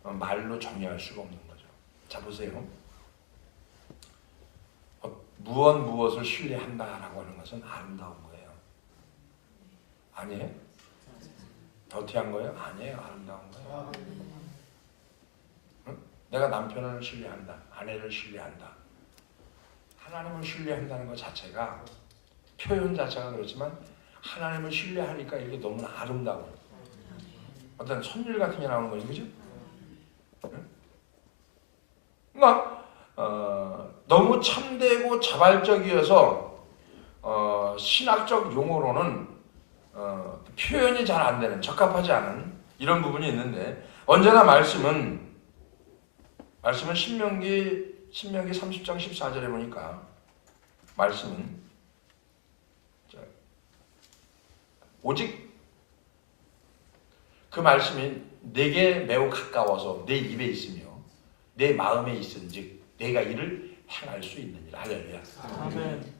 말로 정의할 수가 없는 거죠. 자 보세요. 무엇을 신뢰한다라고 하는 것은 아름다운 거예요. 아니에요? 더티한 거예요? 아니에요. 아름다운 거예요. 응? 내가 남편을 신뢰한다. 아내를 신뢰한다. 하나님을 신뢰한다는 것 자체가 표현 자체가 그렇지만 하나님을 신뢰하니까 이게 너무나 아름다워요. 어떤 선율 같은 게 나오는 거죠. 그죠? 응? 그러니까 너무 참되고 자발적이어서 신학적 용어로는 표현이 잘 안 되는, 적합하지 않은 이런 부분이 있는데 언제나 말씀은 신명기 30장 14절에 보니까 말씀은 오직 그 말씀이 내게 매우 가까워서 내 입에 있으며 내 마음에 있은즉 내가 이를 행할 수 있느니라. 할렐루야. 아멘.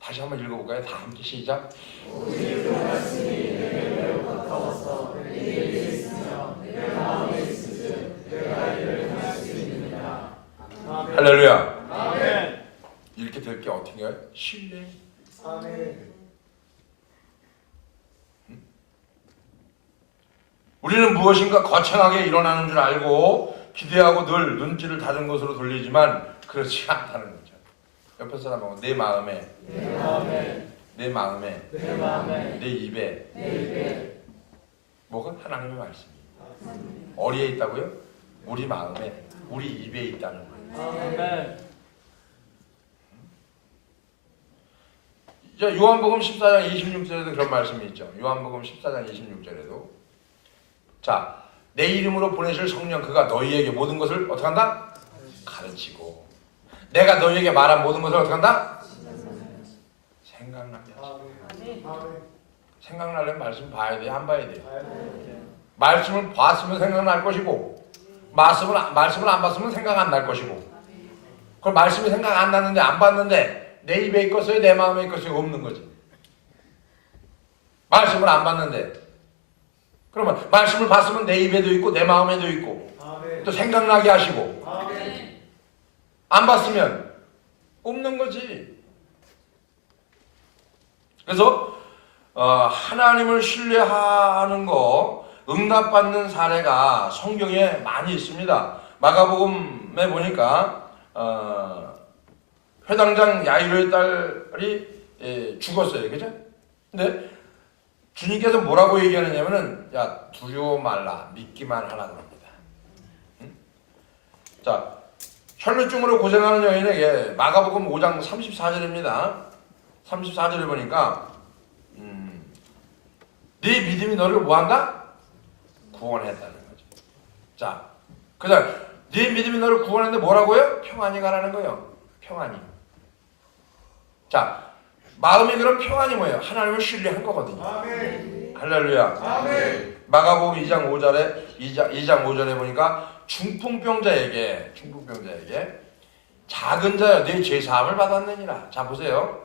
다시 한번 읽어볼까요? 다 함께 시작. 오직 그 말씀이 내게 매우 가까워서 내 입에 있으며 내 마음에 있은즉 내가 이를 행할 수 있느니라. 할렐루야. 아멘. 이렇게 될 게 어떻게요? 신뢰. 아멘. 우리는 무엇인가 거창하게 일어나는 줄 알고 기대하고 늘 눈길을 다른 곳으로 돌리지만 그렇지 않다는 거죠. 옆에 사람하고 내 마음에, 내 입에, 뭐가? 하나님의 말씀이. 어디에 있다고요? 우리 마음에, 우리 입에 있다는 거예요. 요한복음 14장 26절에도 그런 말씀이 있죠. 요한복음 14장 26절에도 자, 내 이름으로 보내실 성령 그가 너희에게 모든 것을 어떻게 한다? 가르치고 내가 너희에게 말한 모든 것을 어떻게 한다? 생각나게 하시고. 생각나려면 말씀 봐야 돼요? 안 봐야 돼요? 말씀을 봤으면 생각날 것이고 말씀을 안 봤으면 생각 안 날 것이고 그럼 말씀이 생각 안 났는데 안 봤는데 내 입에 있겠어요? 내 마음에 있겠어요? 없는 거지. 말씀을 안 봤는데 그러면 말씀을 봤으면 내 입에도 있고 내 마음에도 있고 또 생각나게 하시고 안 봤으면 없는 거지. 그래서 하나님을 신뢰하는 거 응답받는 사례가 성경에 많이 있습니다. 마가복음에 보니까 회당장 야이로의 딸이 죽었어요. 그죠? 근데 주님께서 뭐라고 얘기하느냐면은 야 두려워 말라 믿기만 하라 그럽니다. 자 혈루증으로 고생하는 여인에게 마가복음 5장 34절입니다. 34절을 보니까 네 믿음이 너를 뭐한다? 구원했다는 거죠. 자, 그 다음 네 믿음이 너를 구원했는데 뭐라고요? 평안히 가라는 거예요. 평안히. 자, 마음이 그럼 평안이 뭐예요? 하나님을 신뢰한 거거든요. 아멘. 할렐루야. 아멘. 마가복음 2장 5절에 보니까 중풍병자에게 작은 자여 네 죄 사함을 받았느니라. 자 보세요.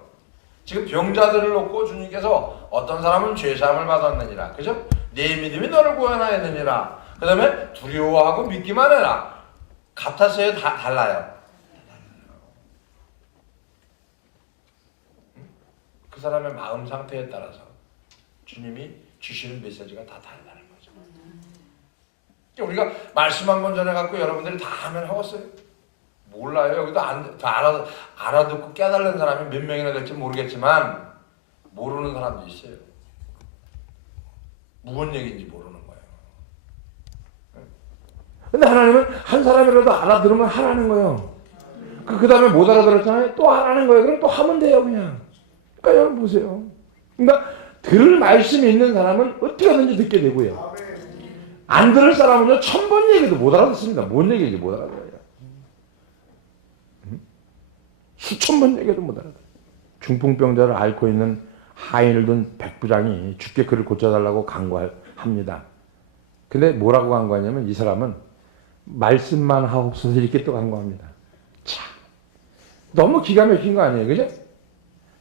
지금 병자들을 놓고 주님께서 어떤 사람은 죄 사함을 받았느니라. 그죠? 네 믿음이 너를 구원하였느니라. 그 다음에 두려워하고 믿기만 해라. 같았어요? 달라요? 그 사람의 마음 상태에 따라서 주님이 주시는 메시지가 다 다르다는 거죠. 우리가 말씀 한 번 전해갖고 여러분들이 다 하면 하겠어요? 몰라요. 여기도 다 알아듣고 깨달은 사람이 몇 명이나 될지 모르겠지만 모르는 사람도 있어요. 무슨 얘기인지 모르는 거예요. 근데 하나님은 한 사람이라도 알아들으면 하라는 거예요. 그 다음에 못 알아들었잖아요. 또 하라는 거예요. 그럼 또 하면 돼요 그냥. 그러니까 여러분 보세요. 그러니까 들을 말씀이 있는 사람은 어떻게 하든지 듣게 되고요. 안 들을 사람은요 1000번 얘기도 못 알아듣습니다. 뭔 얘기인지 못 알아들어요. 수천 번 얘기도 못 알아들어요. 중풍병자를 앓고 있는 하인을 둔 백부장이 주께 그를 고쳐달라고 간구합니다. 근데 뭐라고 간구하냐면 이 사람은 말씀만 하옵소서 이렇게 또 간구합니다. 참 너무 기가 막힌 거 아니에요. 그죠?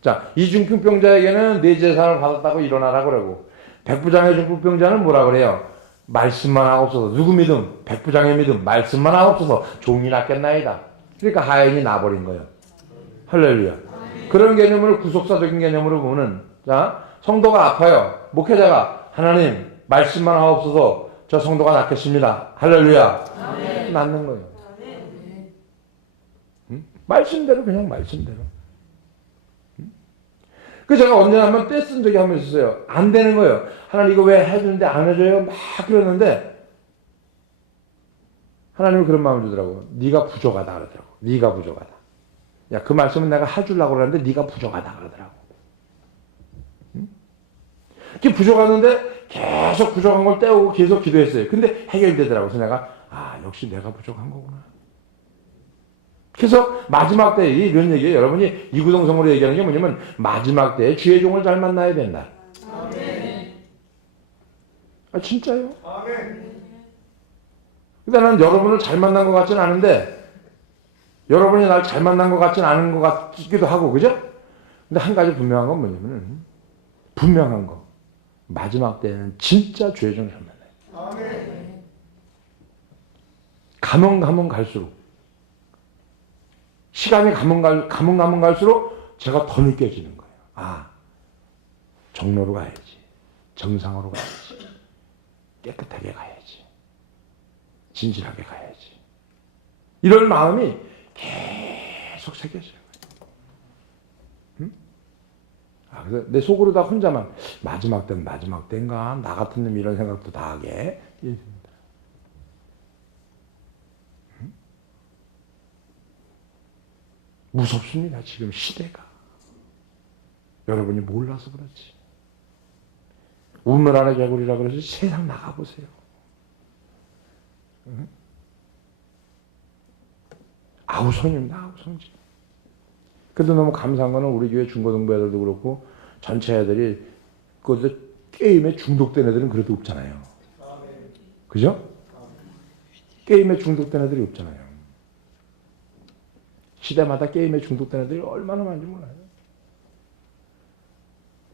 자, 이 중풍병자에게는 네 재산을 받았다고 일어나라 그러고 백부장의 중풍병자는 뭐라 그래요? 말씀만 하옵소서. 누구 믿음? 백부장의 믿음. 말씀만 하옵소서. 종이 낫겠나이다. 그러니까 하인이 나버린 거예요. 할렐루야. 그런 개념을 구속사적인 개념으로 보면 자 성도가 아파요. 목회자가 하나님 말씀만 하옵소서. 저 성도가 낫겠습니다. 할렐루야. 아멘. 낫는 거예요. 아멘. 응? 말씀대로 그냥 말씀대로. 응? 그 제가 언제 한번 떼쓴 적이 한 번 있었어요. 안 되는 거예요. 하나님 이거 왜 해주는데 안 해줘요? 막 그러는데 하나님은 그런 마음을 주더라고. 네가 부족하다 그러더라고. 네가 부족하다. 야, 그 말씀은 내가 해주려고 그러는데 네가 부족하다 그러더라고. 응? 이렇게 부족하는데 계속 부족한 걸 떼우고 계속 기도했어요. 근데 해결되더라고. 그래서 내가 역시 내가 부족한 거구나. 그래서 마지막 때에 이런 얘기예요. 여러분이 이구동성으로 얘기하는 게 뭐냐면 마지막 때에 주의 종을 잘 만나야 된다. 아멘. 진짜요? 아멘. 근데 나는 여러분을 잘 만난 것 같지는 않은데 여러분이 날 잘 만난 것 같지는 않은 것 같기도 하고, 그죠? 근데 한 가지 분명한 건 뭐냐면, 분명한 거. 마지막 때는 진짜 주의 종을 잘 만나요. 아멘. 가면 갈수록, 시간이 가면 갈수록 제가 더 느껴지는 거예요. 정로로 가야지. 정상으로 가야지. 깨끗하게 가야지. 진실하게 가야지. 이런 마음이 계속 새겨져요. 응? 그래서 내 속으로 다 혼자만 마지막 때는 마지막 때인가 나 같은 놈 이런 생각도 다 하게. 무섭습니다. 지금 시대가. 여러분이 몰라서 그렇지. 우물 안의 개구리라 그래서 세상 나가보세요. 아우성입니다. 아우성지. 그래도 너무 감사한 거는 우리 교회 중고등부 애들도 그렇고 전체 애들이 그것도 게임에 중독된 애들은 그래도 없잖아요. 그죠? 게임에 중독된 애들이 없잖아요. 시대마다 게임에 중독된 애들이 얼마나 많은지 몰라요.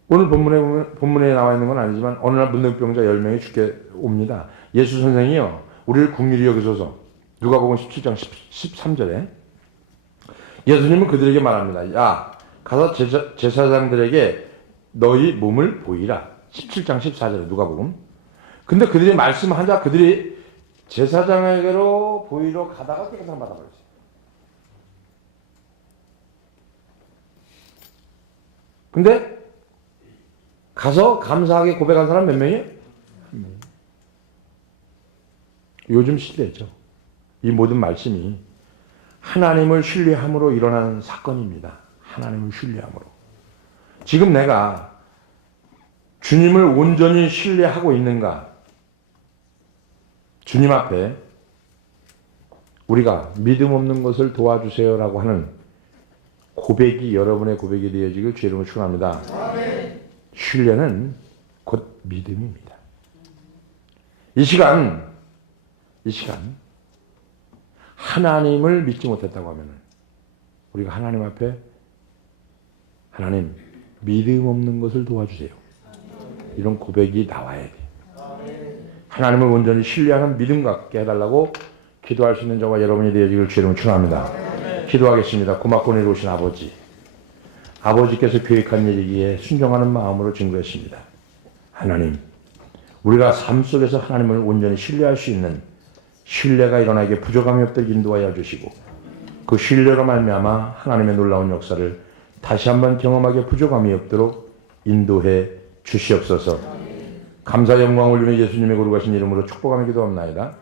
오늘 본문에 나와 있는 건 아니지만 어느 날 문둥병자 10명이 죽게 옵니다. 예수 선생이요 우리를 긍휼히 여기소서. 누가복음 17장 13절에 예수님은 그들에게 말합니다. 야 가서 제사장들에게 너희 몸을 보이라. 17장 14절에 누가복음. 근데 그들이 말씀하자 그들이 제사장에게로 보이러 가다가 깨끗한 받아버렸어요. 근데 가서 감사하게 고백한 사람 몇 명이에요? 요즘 시대죠. 이 모든 말씀이 하나님을 신뢰함으로 일어나는 사건입니다. 하나님을 신뢰함으로. 지금 내가 주님을 온전히 신뢰하고 있는가? 주님 앞에 우리가 믿음 없는 것을 도와주세요라고 하는 고백이 여러분의 고백이 되어지길 주의 이름으로 축원합니다. 신뢰는 곧 믿음입니다. 이 시간 하나님을 믿지 못했다고 하면 우리가 하나님 앞에 하나님 믿음 없는 것을 도와주세요. 이런 고백이 나와야 돼. 하나님을 온전히 신뢰하는 믿음 갖게 해달라고 기도할 수 있는 저와 여러분이 되어지길 주의 이름으로 축원합니다. 기도하겠습니다. 고맙고 내려오신 아버지. 아버지께서 계획한 일이기에 순종하는 마음으로 증거했습니다. 하나님, 우리가 삶 속에서 하나님을 온전히 신뢰할 수 있는 신뢰가 일어나게 부족함이 없도록 인도하여 주시고 그 신뢰로 말미암아 하나님의 놀라운 역사를 다시 한번 경험하게 부족함이 없도록 인도해 주시옵소서. 감사 영광 올리며 예수님의 거룩하신 이름으로 축복하며 기도합나이다.